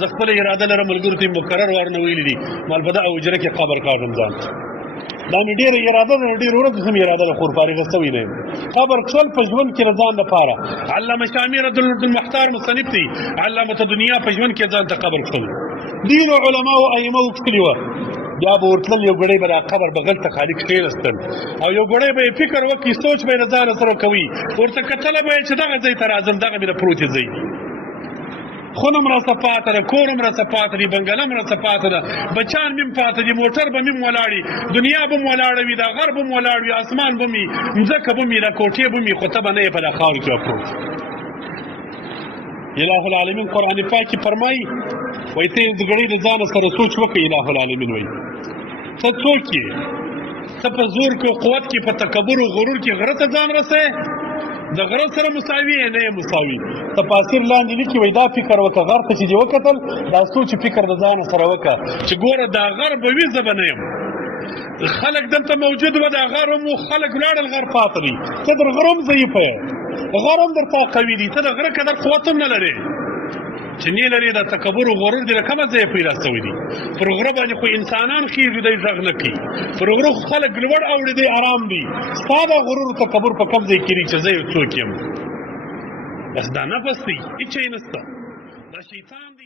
زه خپله اراده لرم ملګرو ته مکرر وارونه ویلي دي مال په دغه حجره کې قبر کاږم ځان دا مې ډېره اراده ده ډېره ورځ هم اراده ده خور فارغه سوی نه یم قبر کښل په ژوند کې د ځان لپاره علامه شامي المختار مصنف دی علامة دنیا په ژوند کې ځان ته قبر کښل ډېرو علماو ائمو کښلي وه بیا به ورتلل یو ګړی به دا قبر بغل ته خالي کښېنستل او یو ګړی به یې فکر وکړي سوچ به یې له ځانه سره کوي ورته کتله به یې چې دغه ځای ته راځم دغه مې د پروتې ځای دی خونه م راڅه پاته ده کور م راڅه پاته دي بنګله م راڅه پاته ده بچان مې م پاته دي موټر به مې م ولاړ دنیا به م ولاړه وي دا غر به م ولاړ وي اسمان به مې مځکه به مې دا کوټې به مې خو ته به نه یې په دا خاورو کې به پروت اله العالمین قرآن پاک کې فرمایي وایي ته د ګړۍ د ځانه سره سوچ وکړه اله العالمین وایي ته څوک یې ته په زور کې قوت کې په تکبر و غرور کې غره ته ځان رسوې د غره سره مساوي یې نه یې مساوي تفاسیر لاندې لیکي وایي دا فکر وکړه غر ته چې دې وکتل دا سوچ فکر د ځانه سره وکړه چې ګوره دا غر به وي زه به نه یم خلک دلته موجود وه دا غر هم خلک ولاړل غر پاته دي ته در غره هم ضعیفه یې غر هم درته قوي دي ته د غره قدر قوت هم نه لرې چې نه لري دا تکبر او غرور دې له کومه ځایه پیدا سوي دي پر غره باندې خو انسانان خیږي دی غږ نه کوي پر غره خو خلک لوړ اوړي دی ارام دي ستا دا غرور او تکبر په کوم ځای کې دي چې زه یو څوک یم بس دا نفس دی هېڅ شی نشته دا شیطان دی